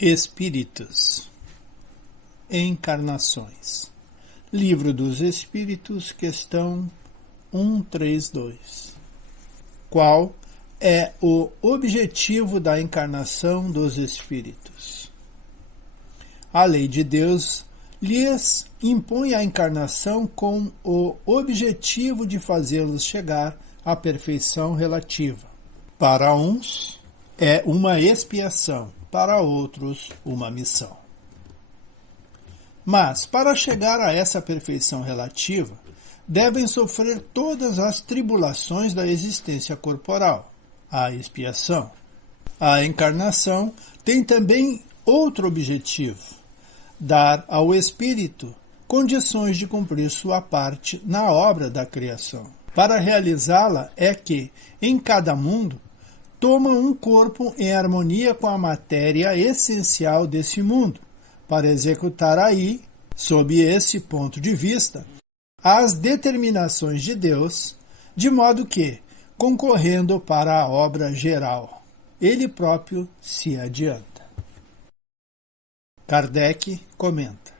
Espíritos, Encarnações. Livro dos Espíritos, questão 132. Qual é o objetivo da encarnação dos espíritos? A lei de Deus lhes impõe a encarnação com o objetivo de fazê-los chegar à perfeição relativa. Para uns, é uma expiação, para outros, uma missão. Mas, para chegar a essa perfeição relativa, devem sofrer todas as tribulações da existência corporal, a expiação. A encarnação tem também outro objetivo: dar ao espírito condições de cumprir sua parte na obra da criação. Para realizá-la é que, em cada mundo, toma um corpo em harmonia com a matéria essencial desse mundo, para executar aí, sob esse ponto de vista, as determinações de Deus, de modo que, concorrendo para a obra geral, ele próprio se adianta. Kardec comenta: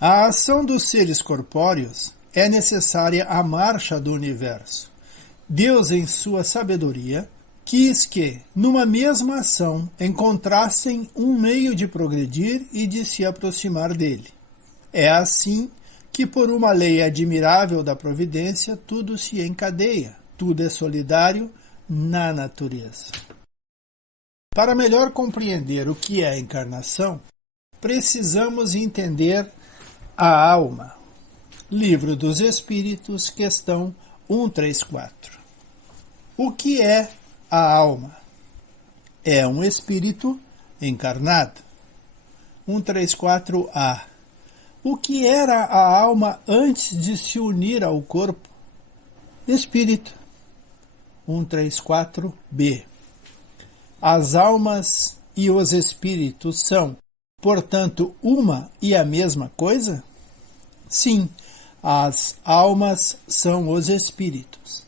a ação dos seres corpóreos é necessária à marcha do universo. Deus, em sua sabedoria, quis que, numa mesma ação, encontrassem um meio de progredir e de se aproximar dele. É assim que, por uma lei admirável da providência, tudo se encadeia, tudo é solidário na natureza. Para melhor compreender o que é a encarnação, precisamos entender a alma. Livro dos Espíritos, questão 134. O que é a alma? É um espírito encarnado. 134A. O que era a alma antes de se unir ao corpo? Espírito. 134B. As almas e os espíritos são, portanto, uma e a mesma coisa? Sim, as almas são os espíritos.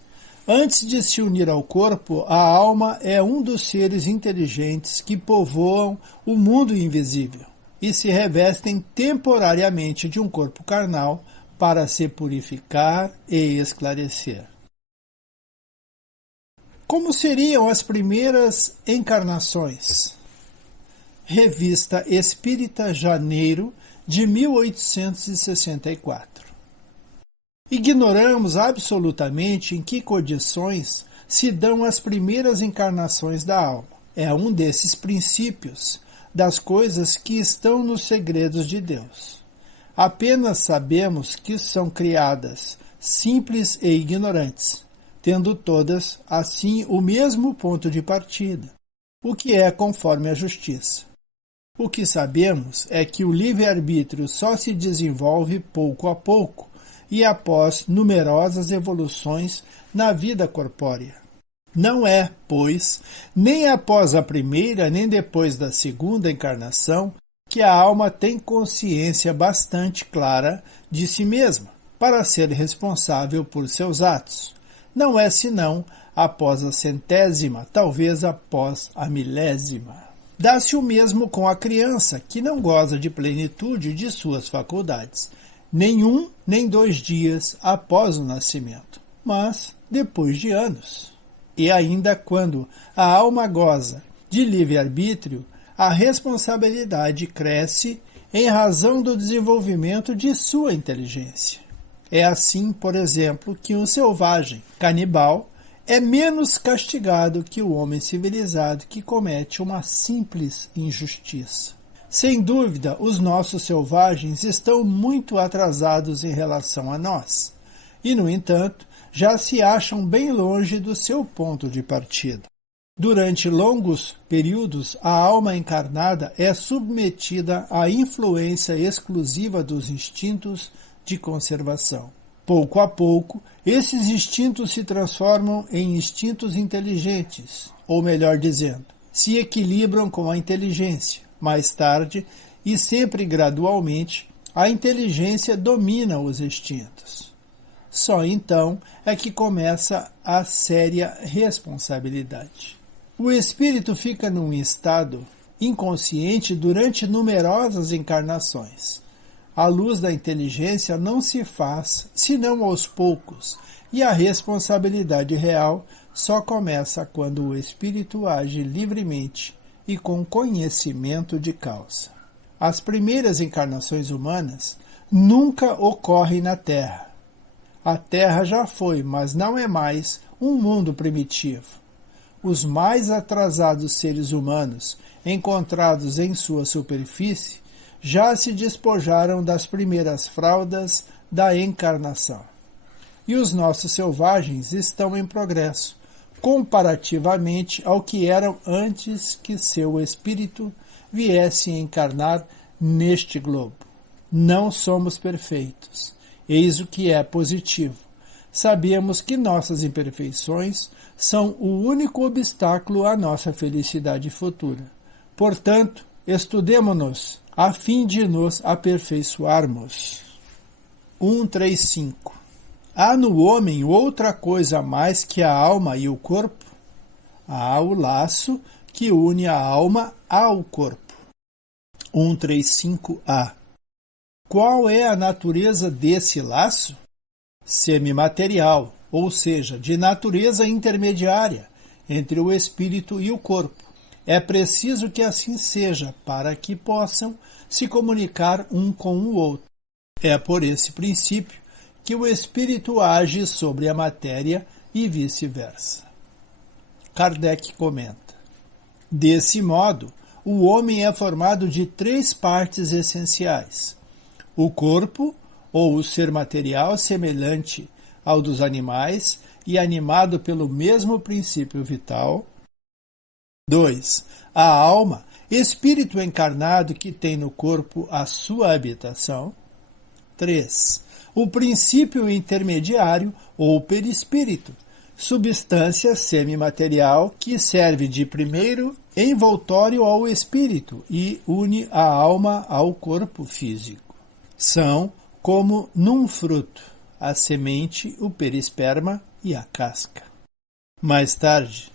Antes de se unir ao corpo, a alma é um dos seres inteligentes que povoam o mundo invisível e se revestem temporariamente de um corpo carnal para se purificar e esclarecer. Como seriam as primeiras encarnações? Revista Espírita, janeiro de 1864. Ignoramos absolutamente em que condições se dão as primeiras encarnações da alma. É um desses princípios das coisas que estão nos segredos de Deus. Apenas sabemos que são criadas simples e ignorantes, tendo todas, assim, o mesmo ponto de partida, o que é conforme a justiça. O que sabemos é que o livre-arbítrio só se desenvolve pouco a pouco, e após numerosas evoluções na vida corpórea. Não é, pois, nem após a primeira nem depois da segunda encarnação que a alma tem consciência bastante clara de si mesma para ser responsável por seus atos. Não é senão após a 100ª, talvez após a 1000ª. Dá-se o mesmo com a criança, que não goza de plenitude de suas faculdades, nem 1 nem 2 dias após o nascimento, mas depois de anos. E ainda quando a alma goza de livre-arbítrio, a responsabilidade cresce em razão do desenvolvimento de sua inteligência. É assim, por exemplo, que um selvagem canibal é menos castigado que o homem civilizado que comete uma simples injustiça. Sem dúvida, os nossos selvagens estão muito atrasados em relação a nós, e, no entanto, já se acham bem longe do seu ponto de partida. Durante longos períodos, a alma encarnada é submetida à influência exclusiva dos instintos de conservação. Pouco a pouco, esses instintos se transformam em instintos inteligentes, ou melhor dizendo, se equilibram com a inteligência. Mais tarde, e sempre gradualmente, a inteligência domina os instintos. Só então é que começa a séria responsabilidade. O espírito fica num estado inconsciente durante numerosas encarnações. A luz da inteligência não se faz senão aos poucos, e a responsabilidade real só começa quando o espírito age livremente e com conhecimento de causa. As primeiras encarnações humanas nunca ocorrem na Terra. A Terra já foi, mas não é mais, um mundo primitivo. Os mais atrasados seres humanos encontrados em sua superfície já se despojaram das primeiras fraldas da encarnação. E os nossos selvagens estão em progresso, comparativamente ao que eram antes que seu espírito viesse encarnar neste globo. Não somos perfeitos. Eis o que é positivo. Sabemos que nossas imperfeições são o único obstáculo à nossa felicidade futura. Portanto, estudemo-nos a fim de nos aperfeiçoarmos. 135. Há no homem outra coisa mais que a alma e o corpo? Há o laço que une a alma ao corpo. 135a. Qual é a natureza desse laço? Semimaterial, ou seja, de natureza intermediária entre o espírito e o corpo. É preciso que assim seja para que possam se comunicar um com o outro. É por esse princípio que o espírito age sobre a matéria e vice-versa. Kardec comenta: desse modo, o homem é formado de 3 partes essenciais: o corpo, ou o ser material semelhante ao dos animais e animado pelo mesmo princípio vital. 2. A alma, espírito encarnado que tem no corpo a sua habitação. 3. O princípio intermediário ou perispírito, substância semimaterial que serve de primeiro envoltório ao espírito e une a alma ao corpo físico. São como num fruto, a semente, o perisperma e a casca. Mais tarde,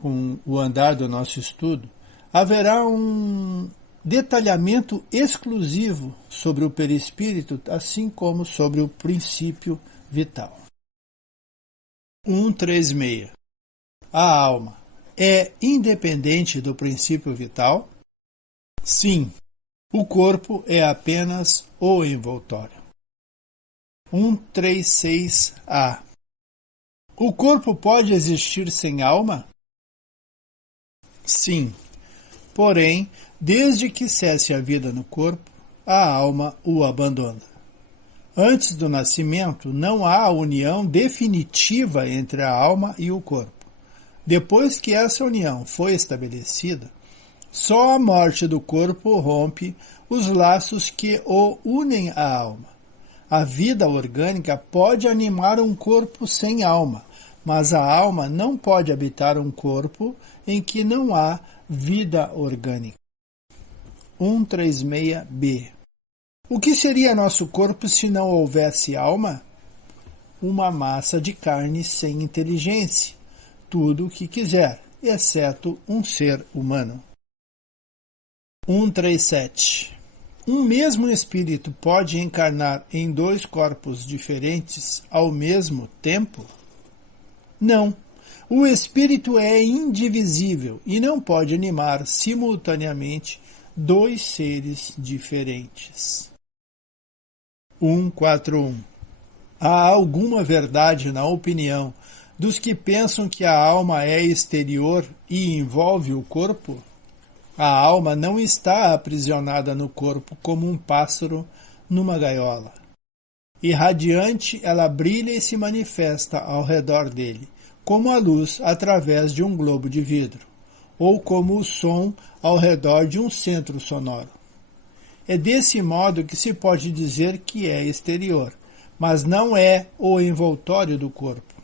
com o andar do nosso estudo, haverá um detalhamento exclusivo sobre o perispírito, assim como sobre o princípio vital. 136. A alma é independente do princípio vital? Sim, o corpo é apenas o envoltório. 136a. O corpo pode existir sem alma? Sim, porém, desde que cesse a vida no corpo, a alma o abandona. Antes do nascimento, não há união definitiva entre a alma e o corpo. Depois que essa união foi estabelecida, só a morte do corpo rompe os laços que o unem à alma. A vida orgânica pode animar um corpo sem alma, mas a alma não pode habitar um corpo em que não há vida orgânica. 136b. O que seria nosso corpo se não houvesse alma? Uma massa de carne sem inteligência, tudo o que quiser, exceto um ser humano. 137. Um mesmo espírito pode encarnar em 2 corpos diferentes ao mesmo tempo? Não. O espírito é indivisível e não pode animar simultaneamente 2 seres diferentes. 141. Há alguma verdade na opinião dos que pensam que a alma é exterior e envolve o corpo? A alma não está aprisionada no corpo como um pássaro numa gaiola. Irradiante, ela brilha e se manifesta ao redor dele, como a luz através de um globo de vidro, ou como o som ao redor de um centro sonoro. É desse modo que se pode dizer que é exterior, mas não é o envoltório do corpo.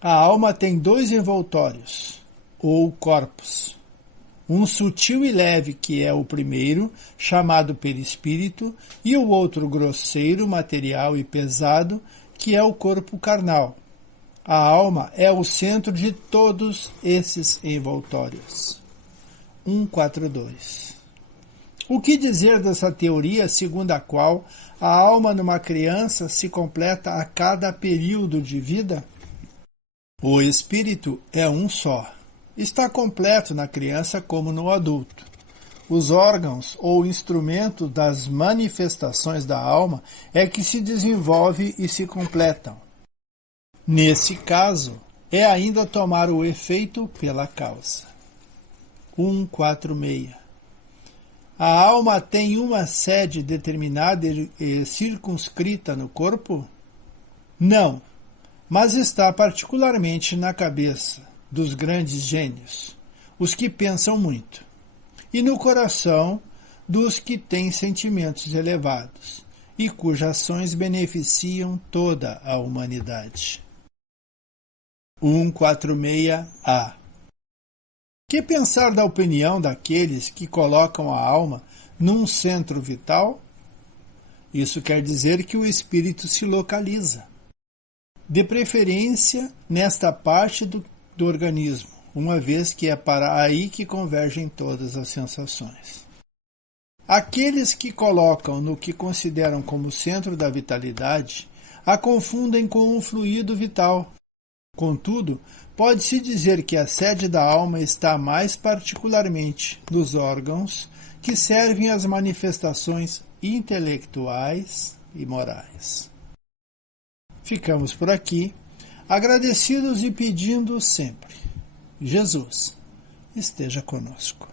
A alma tem 2 envoltórios, ou corpos. Um sutil e leve, que é o primeiro, chamado perispírito, e o outro grosseiro, material e pesado, que é o corpo carnal. A alma é o centro de todos esses envoltórios. 142. O que dizer dessa teoria segundo a qual a alma numa criança se completa a cada período de vida? O espírito é um só. Está completo na criança como no adulto. Os órgãos ou instrumentos das manifestações da alma é que se desenvolvem e se completam. Nesse caso, é ainda tomar o efeito pela causa. 146. A alma tem uma sede determinada e circunscrita no corpo? Não, mas está particularmente na cabeça dos grandes gênios, os que pensam muito, e no coração dos que têm sentimentos elevados e cujas ações beneficiam toda a humanidade. 146A. Que pensar da opinião daqueles que colocam a alma num centro vital? Isso quer dizer que o espírito se localiza, de preferência nesta parte do organismo, uma vez que é para aí que convergem todas as sensações. Aqueles que colocam no que consideram como centro da vitalidade a confundem com um fluido vital. Contudo, pode-se dizer que a sede da alma está mais particularmente nos órgãos que servem às manifestações intelectuais e morais. Ficamos por aqui, agradecidos e pedindo sempre: Jesus esteja conosco.